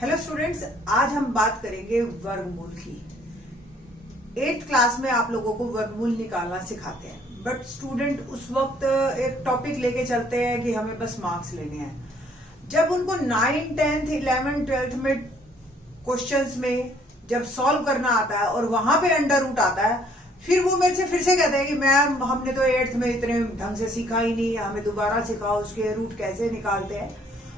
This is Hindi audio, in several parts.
हेलो स्टूडेंट्स, आज हम बात करेंगे वर्गमूल की। 8th क्लास में आप लोगों को वर्गमूल निकालना सिखाते हैं, बट स्टूडेंट उस वक्त एक टॉपिक लेके चलते हैं कि हमें बस मार्क्स लेने हैं। जब उनको 9th, 10th, 11th, 12th में क्वेश्चंस में जब सॉल्व करना आता है और वहां पे अंडर रूट आता है, फिर वो मेरे से फिर से कहते हैं कि मैम हमने तो 8th में इतने ढंग से सीखा ही नहीं, हमें दोबारा सिखाओ उसके रूट कैसे निकालते हैं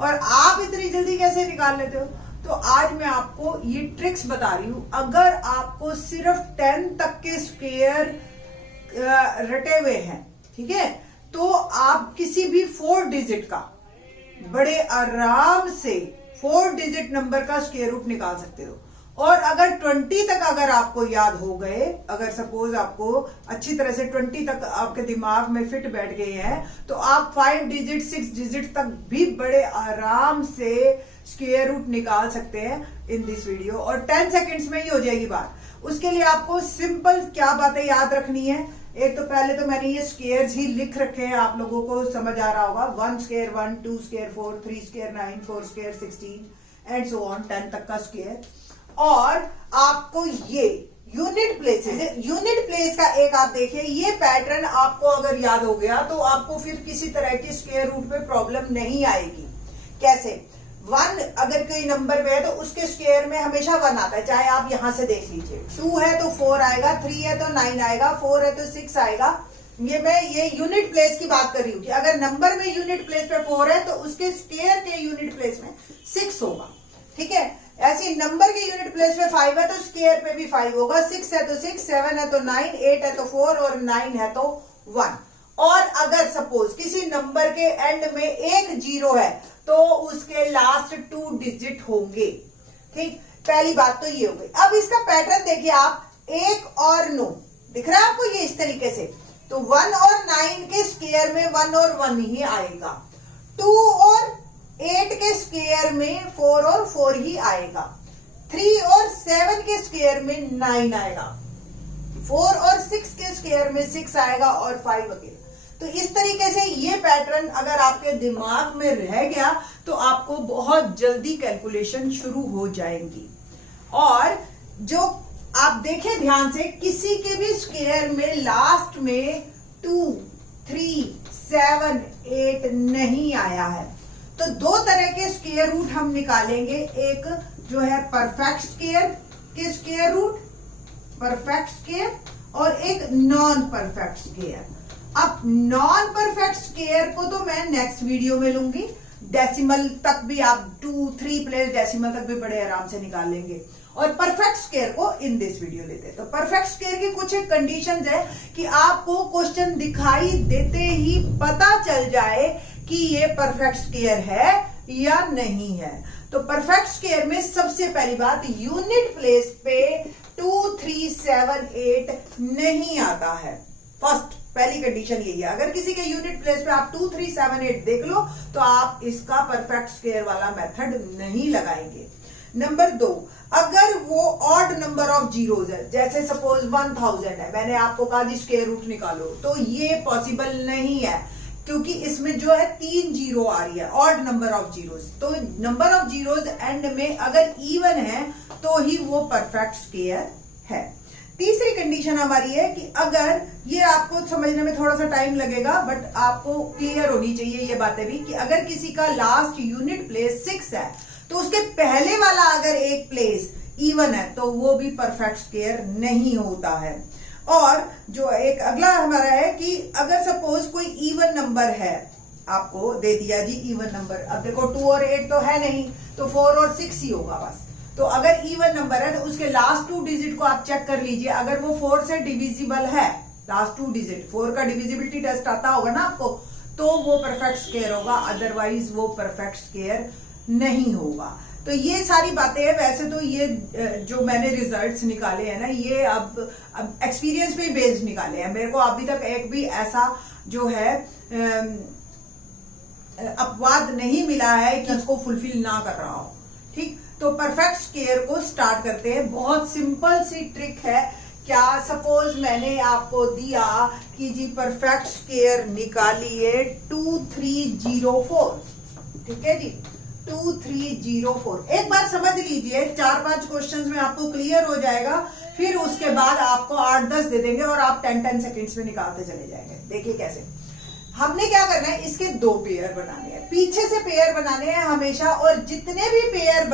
और आप इतनी जल्दी कैसे निकाल लेते हो। तो आज मैं आपको ये ट्रिक्स बता रही हूं। अगर आपको सिर्फ 10 तक के स्क्वायर रटे हुए हैं, ठीक है, तो आप किसी भी 4 डिजिट का बड़े आराम से 4 डिजिट नंबर का स्क्वायर रूट निकाल सकते हो। और अगर 20 तक अगर आपको याद हो गए, अगर सपोज आपको अच्छी तरह से 20 तक आपके दिमाग में फिट बैठ गए हैं, तो आप 5 डिजिट 6 डिजिट तक भी बड़े आराम से स्क्वायर रूट निकाल सकते हैं इन दिस वीडियो। और 10 सेकेंड्स में ही हो जाएगी बात। उसके लिए आपको सिंपल क्या बातें याद रखनी है। एक तो पहले तो मैंने ये स्क्वायर्स ही लिख रखे हैं, आप लोगों को समझ आ रहा होगा। 1 square 1, 2 square 4, 3 square 9, 4 square 16 and so on, 10 तक का स्क्वायर। और आपको ये यूनिट प्लेस का एक आप देखिए, ये पैटर्न आपको अगर याद हो गया तो आपको फिर किसी तरह की स्क्वायर रूट पे प्रॉब्लम नहीं आएगी। कैसे? 1 अगर कोई नंबर पे है तो उसके स्क्वायर में हमेशा 1 आता है, चाहे आप यहां से देख लीजिए। 2 है तो 4 आएगा, 3 है तो 9 आएगा, 4 है तो 6 आएगा। ये यूनिट प्लेस की बात कर रही हूं कि अगर नंबर में यूनिट प्लेस पे 4 है तो उसके स्क्वायर के यूनिट प्लेस में 6 होगा, ठीक है। ऐसी नंबर के यूनिट प्लेस पे 5 है तो स्क्वायर पे भी 5 होगा। 6 है तो 6, 7 है तो 9, 8 है तो 4 और 9 है तो 1। और अगर सपोज किसी नंबर के एंड में एक 0 है तो उसके लास्ट 2 डिजिट होंगे, ठीक। पहली बात तो ये हो गई। अब इसका पैटर्न देखिए आप, 1 और 9 दिख रहा है आपको ये इस तरीके से। तो 1 और 9 के स्क्वायर में 1 और 1 ही आएगा। 2 और 8 के स्क्वायर में 4 और 4 ही आएगा। 3 और 7 के स्क्वायर में 9 आएगा। 4 और 6 के स्क्वायर में 6 आएगा और 5 अकेला। तो इस तरीके से ये पैटर्न अगर आपके दिमाग में रह गया तो आपको बहुत जल्दी कैलकुलेशन शुरू हो जाएंगी। और जो आप देखें ध्यान से, किसी के भी स्क्वायर में लास्ट में 2, 3, 7, 8 नहीं आया है। तो 2 तरह के स्क्वायर रूट हम निकालेंगे। एक जो है परफेक्ट स्क्वायर के स्क्वायर रूट, परफेक्ट स्क्वायर, और एक नॉन परफेक्ट स्क्वायर। अब नॉन परफेक्ट स्क्वायर को तो मैं नेक्स्ट वीडियो में लूंगी। डेसिमल तक भी आप 2, 3 प्लेस डेसिमल तक भी बड़े आराम से निकाल लेंगे। और परफेक्ट स्क्वायर को इन दिस वीडियो लेते हैं। तो परफेक्ट स्क्वायर की कुछ एक कंडीशंस है कि आपको क्वेश्चन दिखाई देते ही पता चल जाए कि ये परफेक्ट स्क्वायर है या नहीं है। तो परफेक्ट स्क्वायर में सबसे पहली बात, यूनिट प्लेस पे 2, 3, 7, 8 नहीं आता है। फर्स्ट पहली कंडीशन यही है। अगर किसी के यूनिट प्लेस पे आप 2, 3, 7, 8 देख लो तो आप इसका परफेक्ट स्क्वायर वाला मेथड नहीं लगाएंगे। नंबर 2, अगर वो ऑड नंबर ऑफ जीरोज है, जैसे सपोज 1000 है, मैंने आपको कहा जी स्क्वायर रूट निकालो, तो ये पॉसिबल नहीं है क्योंकि इसमें जो है 3 जीरो आ रही है, ऑड नंबर ऑफ जीरोज। तो नंबर ऑफ जीरोज एंड में अगर इवन है तो ही वो परफेक्ट स्क्वायर है। तीसरी कंडीशन हमारी है कि अगर ये आपको समझने में थोड़ा सा टाइम लगेगा, बट आपको क्लियर होनी चाहिए ये बातें भी, कि अगर किसी का लास्ट यूनिट प्लेस 6 है तो उसके पहले वाला अगर एक प्लेस इवन है तो वो भी परफेक्ट स्क्वायर नहीं होता है। और जो एक अगला हमारा है कि अगर सपोज कोई इवन नंबर है, आपको दे दिया जी इवन नंबर, अब देखो 2 और 8 तो है नहीं, तो 4 और 6 ही होगा बस। तो अगर इवन नंबर है तो उसके लास्ट 2 डिजिट को आप चेक कर लीजिए। अगर वो 4 से डिविजिबल है, लास्ट 2 डिजिट 4 का डिविजिबिलिटी टेस्ट आता होगा ना आपको, तो वो परफेक्ट स्क्वायर होगा, अदरवाइज वो परफेक्ट स्क्वायर नहीं होगा। तो ये सारी बातें हैं। वैसे तो ये जो मैंने रिजल्ट्स निकाले हैं ना, ये अब एक्सपीरियंस पे बेस्ड निकाले हैं। मेरे को अभी तक एक भी ऐसा जो है अपवाद नहीं मिला है कि इसको फुलफिल ना कर रहा हो, ठीक। तो परफेक्ट स्क्वायर को स्टार्ट करते हैं। बहुत सिंपल सी ट्रिक है। क्या सपोज मैंने आपको दिया कि जी परफेक्ट स्क्वायर निकालिए 2304, ठीक है जी। 2304। एक बार समझ लीजिए, 4-5 क्वेश्चंस में आपको क्लियर हो जाएगा, फिर उसके बाद आपको 8-10 दे देंगे और आप 10-10 सेकेंड्स में निकालते चले जाएंगे। देखिए कैसे। हमने क्या करना है, इसके 2 पेयर बनाने हैं, पीछे से पेयर बनाने हैं हमेशा, और जितने भी पेयर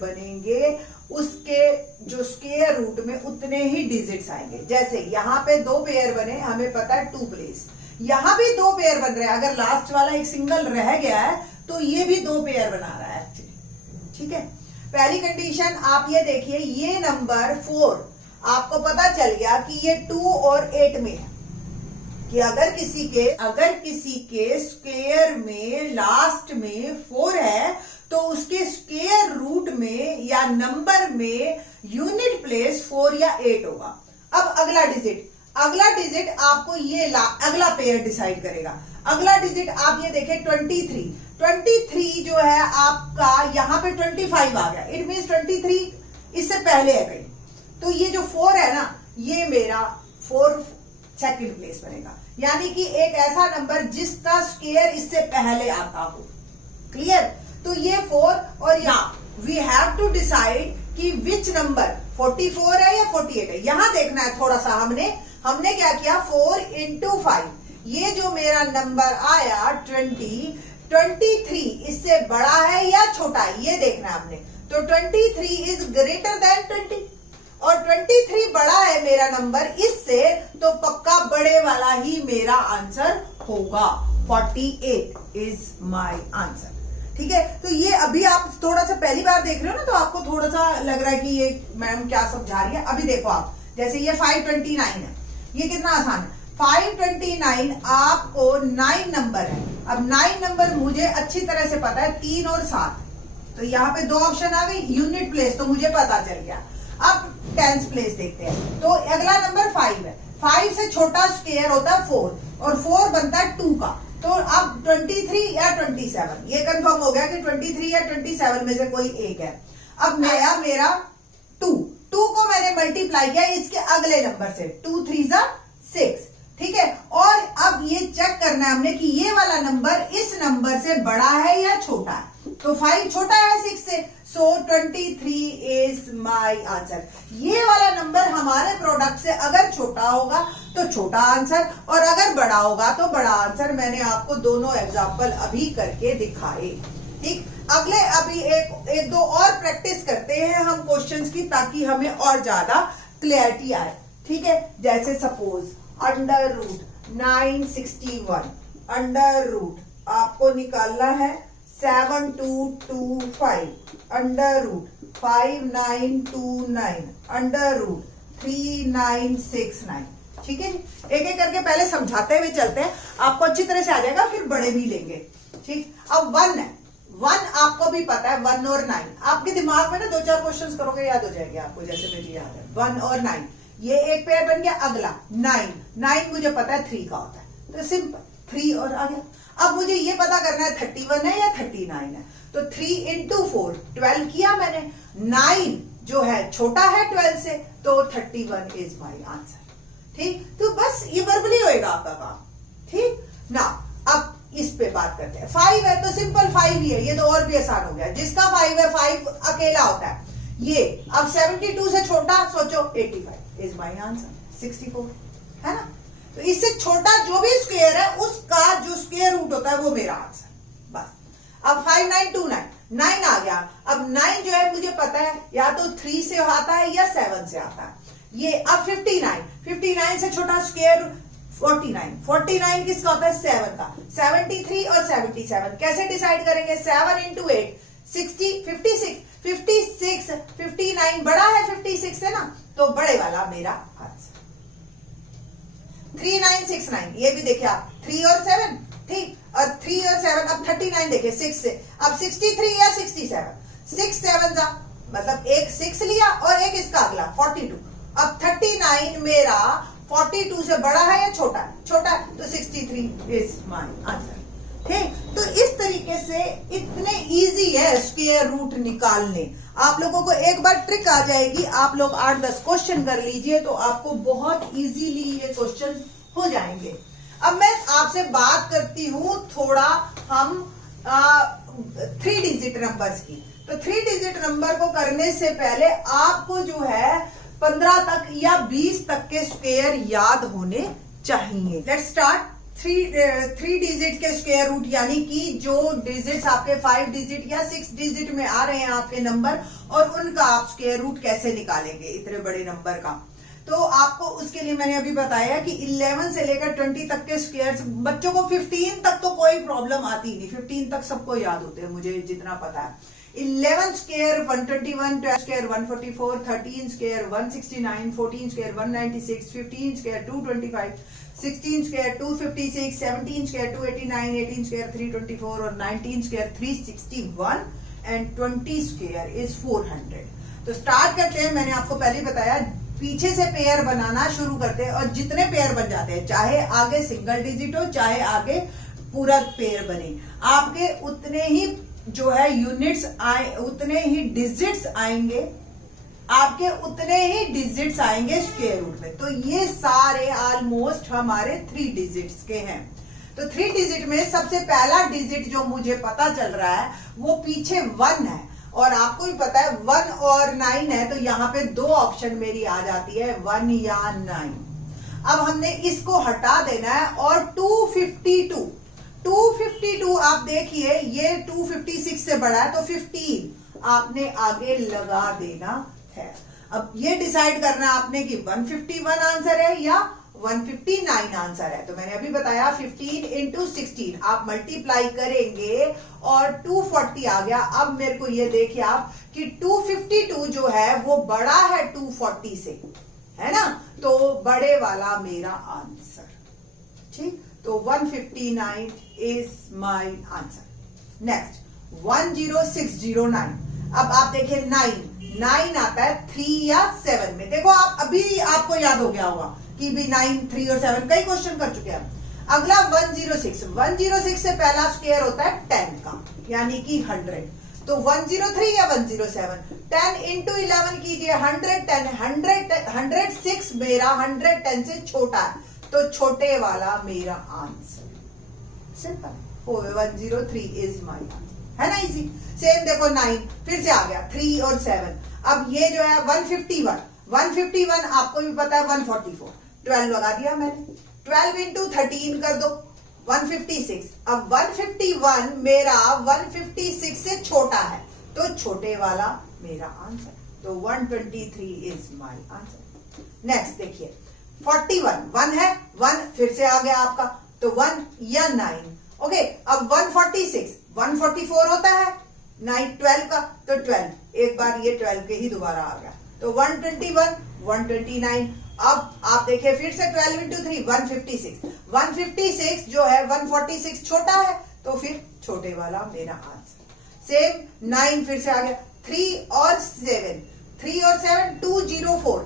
बनेंगे उसके जो स्क्वायर रूट में उतने ही डिजिट्स आएंगे। जैसे यहाँ पे 2 पेयर बने, हमें पता है 2 प्लेस, यहाँ भी 2 पेयर बन रहे हैं। अगर लास्ट वाला एक सिंगल रह गया है तो ये भी 2 पेयर बना रहा है एक्चुअली। ठीक है, पहली कंडीशन आप ये देखिए, ये नंबर 4 आपको पता चल गया कि ये 2 और 8 में है, कि अगर किसी के स्क्वायर में लास्ट में 4 है तो उसके स्क्वायर रूट में या नंबर में यूनिट प्लेस 4 या 8 होगा। अब अगला डिजिट आपको ये अगला पेयर डिसाइड करेगा। अगला डिजिट आप ये देखें 23 जो है आपका, यहां पे 25 आ गया, इट मीन 23 इससे पहले है कहीं, तो ये जो 4 है ना, ये मेरा 4 सेकंड प्लेस बनेगा, यानी कि एक ऐसा नंबर जिसका स्क्वायर इससे पहले आता हो। क्लियर? तो ये 4 और यहाँ वी हैव टू डिसाइड कि विच नंबर 44 है या 48 है। यहां देखना है थोड़ा सा, हमने क्या किया, 4 into 5, ये जो मेरा नंबर आया 23 इससे बड़ा है या छोटा है, ये देखना है हमने। तो 23 इज ग्रेटर देन 20 और 23 बड़ा है मेरा नंबर इससे, तो पक्का बड़े वाला ही मेरा आंसर होगा। 48 इज माय आंसर। ठीक है, तो ये अभी आप थोड़ा सा पहली बार देख रहे हो ना, तो आपको थोड़ा सा लग रहा है कि ये मैडम क्या समझा रही है। अभी देखो आप, जैसे ये 529 है, ये कितना आसान है। 529 आपको 9 नंबर है। अब 9 नंबर मुझे अच्छी तरह से पता है, 3 और 7, तो यहाँ पे 2 ऑप्शन आ गई। यूनिट प्लेस तो मुझे पता चल गया। अब टेंस प्लेस देखते हैं, तो अगला नंबर 5 है। 5 से छोटा स्क्वायर होता है 4 और 4 बनता है 2 का। तो अब 23 या 27, ये कंफर्म हो गया कि 23 या 27 में से कोई एक है। अब मेरा 2 को मैंने मल्टीप्लाई किया इसके अगले नंबर से, 2 3 6। ठीक है, और अब ये चेक करना है हमने कि ये वाला नंबर इस नंबर से बड़ा है या छोटा है। तो 5 छोटा है 6 से, सो 23 इज माय आंसर। ये वाला नंबर हमारे प्रोडक्ट से अगर छोटा होगा तो छोटा आंसर, और अगर बड़ा होगा तो बड़ा आंसर। मैंने आपको दोनों एग्जांपल अभी करके दिखाए। ठीक, अगले अभी एक दो और प्रैक्टिस करते हैं हम क्वेश्चंस की, ताकि हमें और ज्यादा क्लियरिटी आए। ठीक है, जैसे suppose under root 961, under root आपको निकालना है 7225, अंडर रूट 5929, अंडर रूट 3969। ठीक है, एक एक करके पहले समझाते हुए चलते हैं, आपको अच्छी तरह से आ जाएगा, फिर बड़े भी लेंगे। ठीक, अब 1 है, 1 आपको भी पता है, 1 और 9 आपके दिमाग में ना 2-4 क्वेश्चंस करोगे याद हो जाएंगे आपको, जैसे मुझे याद है 1 और 9, ये एक पेयर बन गया। अगला 9 मुझे पता है 3 का होता है, तो सिंपल 3 और आ गया। अब मुझे ये पता करना है 31 है या 39 है, तो 3 into 4 12 किया मैंने। 9 जो है छोटा है 12 से, तो 31 इज माय आंसर। ठीक, तो बस ये वर्बली होएगा आपका काम। ठीक ना, अब इस पे बात करते हैं। 5 है तो सिंपल 5 ही है, ये तो और भी आसान हो गया। जिसका 5 है 5 अकेला होता है ये। अब 72 से छोटा सोचो, 85 इज माय आंसर, 64 है ना। तो इससे छोटा जो भी स्क्वायर है उसका जो स्क्वायर रूट होता है वो मेरा आंसर। बस अब 5929 9 आ गया। अब 9 जो है मुझे पता है या तो 3 से आता है या 7 से आता है। ये अब 59 से छोटा स्क्वायर 49 किसका होता है 7 का। 73 और 77 कैसे डिसाइड करेंगे, 7 into 8 60 56 59 बड़ा है 56 से ना, तो बड़े वाला मेरा आंसर। 3969 ये भी देखिए आप, 3 और 7 ठीक, और 3 और 7। अब 39 देखिए 6 से, अब 63 या 67, 6 7 जा मतलब एक 6 लिया और एक इसका अगला 42। अब 39 मेरा 42 से बड़ा है या छोटा है, छोटा है, तो 63 इज माय आंसर। ठीक, तो इस तरीके से इतने इजी है स्क्वायर रूट निकालने। आप लोगों को एक बार ट्रिक आ जाएगी, आप लोग 8-10 क्वेश्चन कर लीजिए तो आपको बहुत इजीली ये क्वेश्चन हो जाएंगे। अब मैं आपसे बात करती हूं थोड़ा हम 3 डिजिट नंबर्स की। तो 3 डिजिट नंबर को करने से पहले आपको जो है 15 तक या 20 तक के स्क्वायर याद होने चाहिए। Let's start. 3 डिजिट के स्क्वायर रूट, यानी कि जो डिजिट्स आपके 5 डिजिट या 6 डिजिट में आ रहे हैं आपके नंबर, और उनका आप स्क्वायर रूट कैसे निकालेंगे इतने बड़े नंबर का। तो आपको उसके लिए मैंने अभी बताया कि 11 से लेकर 20 तक के स्क्वायर्स, बच्चों को 15 तक तो कोई प्रॉब्लम आती नहीं, 15 तक सबको याद होते हैं, मुझे जितना पता है। 11 square 121, 12 square 144, 13 square 169, 14 square 196, 15 square 225, 16 square 256, 17 square 289, 18 square 324 और 19 स्क्वायर 361 एंड 20 स्क्वायर इज 400। तो स्टार्ट करते हैं। मैंने आपको पहले बताया पीछे से पेयर बनाना शुरू करते हैं, और जितने पेयर बन जाते हैं, चाहे आगे सिंगल डिजिट हो चाहे आगे पूरा पेयर बने, आपके उतने ही जो है यूनिट्स आए, उतने ही डिजिट्स आएंगे, आपके उतने ही डिजिट्स आएंगे स्क्वायर रूट में। तो ये सारे ऑलमोस्ट हमारे 3 डिजिट्स के हैं। तो 3 डिजिट में सबसे पहला डिजिट जो मुझे पता चल रहा है वो पीछे 1 है, और आपको भी पता है 1 और 9 है, तो यहाँ पे 2 ऑप्शन मेरी आ जाती है, 1 या 9। अब हमने इसको हटा देना है, और 252 आप देखिए ये 256 से बड़ा है, तो 15 आपने आगे लगा देना है। अब ये डिसाइड करना आपने कि 151 आंसर है या 159 आंसर है। तो मैंने अभी बताया 15 इंटू 16 आप मल्टीप्लाई करेंगे और 240 आ गया। अब मेरे को ये देखिए आप कि 252 जो है वो बड़ा है 240 से, है ना, तो बड़े वाला मेरा आंसर। ठीक, तो 159 इज माय आंसर। नेक्स्ट 10609। अब आप देखिए 9 आता है 3 या 7 में। देखो आप अभी आपको याद हो गया होगा कि भी 9, 3 और 7 कई क्वेश्चन कर चुके हैं। अगला 106 से पहला स्क्वायर होता है 10 का, यानी कि 100। तो 103 या 107, 10 इंटू 11 कीजिए, 106 मेरा 110 से छोटा है, तो छोटे वाला मेरा answer. Simple, 103 is my answer, है ना, इजी। सेम देखो 9 फिर से आ गया, 3 और 7। अब ये जो है 151 आपको भी पता है 144, 12 लगा दिया मैंने, 12 इंटू 13 कर दो 156। अब 151 मेरा 156 से छोटा है, तो छोटे वाला मेरा आंसर, तो 123 इज माय आंसर। नेक्स्ट देखिए 41, 1 है, 1 फिर से आ गया आपका, तो 1 या 9। ओके, अब 146, 144 होता है 9 12 का, तो 12, एक बार ये 12 के ही दोबारा आ गया, तो 121, 129। अब आप देखिए फिर से 12 इंटू 3 156 जो है 146 छोटा है, तो फिर छोटे वाला मेरा आंसर। सेम 9 फिर से आ गया, 3 और 7 204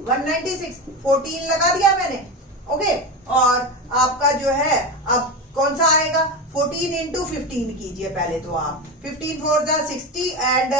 196, 14 लगा दिया मैंने। ओके, और आपका जो है अब कौन सा आएगा, 14 इंटू 15 कीजिए पहले, तो आप 15 4 जा 60 एंड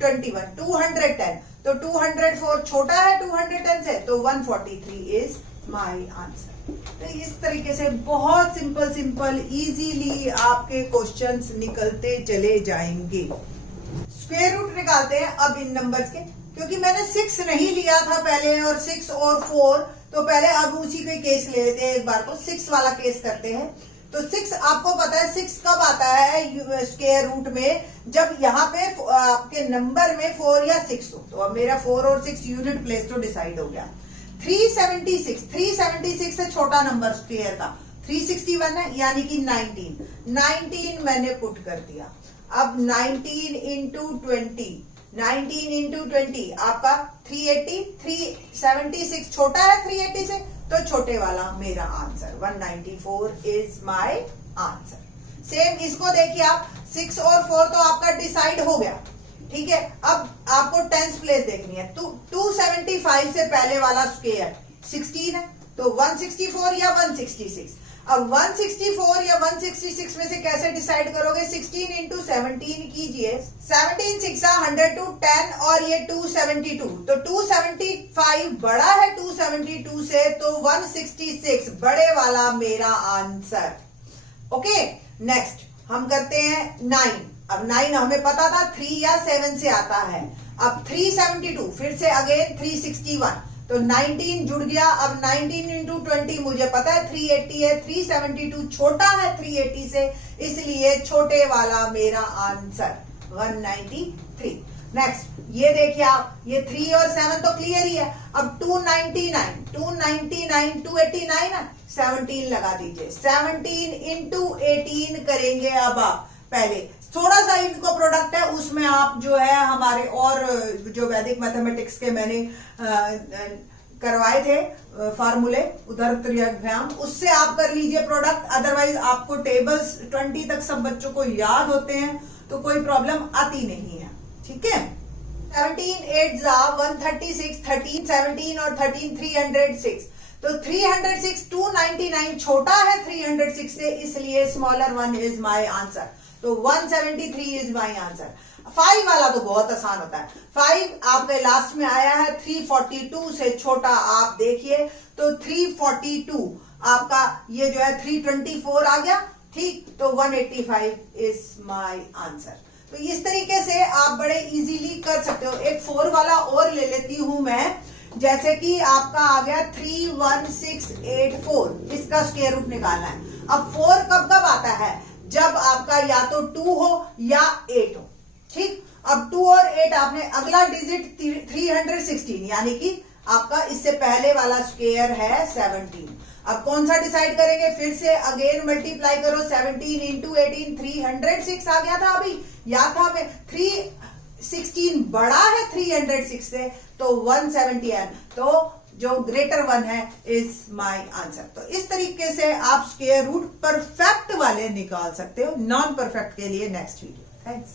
21 210, तो 204 छोटा है 210 से, तो 143 इज माय आंसर। तो इस तरीके से बहुत सिंपल इजीली आपके क्वेश्चंस निकलते चले जाएंगे। स्क्वायर रूट निकालते हैं अब इन नंबर्स के, क्योंकि मैंने 6 नहीं लिया था पहले, और 6 और 4, तो पहले अब उसी का केस ले लेते हैं, एक बार को 6 वाला केस करते हैं। तो 6 आपको पता है 6 कब आता है स्क्वायर रूट में, जब यहाँ पे आपके नंबर में 4 या 6 हो। तो अब मेरा 4 और 6 यूनिट प्लेस तो डिसाइड हो गया। 376 से छोटा नंबर स्क्वायर का 361 है, यानी कि 19 मैंने पुट कर दिया। अब 19 इंटू 20 आपका 380, 376 छोटा है 380 से, तो छोटे वाला मेरा answer 194 is my answer. Same इसको देखिए आप, 6 और 4 तो आपका डिसाइड हो गया, ठीक है। अब आपको टेंस प्लेस देखनी है, तो 275 से पहले वाला स्क्वायर 16 है, तो 164 या 166। अब 164 या 166 में से कैसे डिसाइड करोगे? 16 इंटू 17 कीजिए। 17 6 102 10 और ये 272, तो 275 बड़ा है 272 से, तो 166 बड़े वाला मेरा आंसर। ओके, नेक्स्ट हम करते हैं 9। अब 9 हमें पता था 3 या 7 से आता है। अब 372 फिर से अगेन 361, तो 19 जुड़ गया। अब 19 इंटू 20 मुझे पता है 380 है। 372 छोटा है 380 से, इसलिए छोटे वाला मेरा आंसर 193। नेक्स्ट ये देखिए आप, ये 3 और 7 तो क्लियर ही है। अब 299 289 है, 17 लगा दीजिए। 17 इंटू 18 करेंगे। अब आप पहले थोड़ा सा इनको प्रोडक्ट है, उसमें आप जो है हमारे और जो वैदिक मैथमेटिक्स के मैंने करवाए थे फार्मूले उधर त्रिज्याभ्याम, उससे आप कर लीजिए प्रोडक्ट। अदरवाइज आपको टेबल्स 20 तक सब बच्चों को याद होते हैं, तो कोई प्रॉब्लम आती नहीं है। ठीक है, 17 8 136, 13 17 और 13 306, तो 306 299 छोटा है 306 से, इसलिए smaller one is my answer. तो 173 इज माय आंसर। 5 वाला तो बहुत आसान होता है। 5 आपके लास्ट में आया है 342 से छोटा, आप देखिए तो 342 आपका ये जो है 324 आ गया। ठीक, तो 185 इज माय आंसर। तो इस तरीके से आप बड़े इजीली कर सकते हो। एक 4 वाला और ले लेती हूं मैं, जैसे कि आपका आ गया 31684, इसका स्क्वायर रूट निकालना है। अब 4 कब कब आता है? जब आपका या तो 2 हो या 8 हो। ठीक, अब 2 और 8 आपने अगला डिजिट 316, यानी कि आपका इससे पहले वाला स्क्वायर है 17। अब कौन सा डिसाइड करेंगे? फिर से अगेन मल्टीप्लाई करो। 17 इंटू 18 306 आ गया था अभी, याद था हमें। 316 बड़ा है 306 से, तो 170, तो जो ग्रेटर वन है इज माय आंसर। तो इस तरीके से आप स्क्वायर रूट परफेक्ट वाले निकाल सकते हो। नॉन परफेक्ट के लिए नेक्स्ट वीडियो। थैंक्स।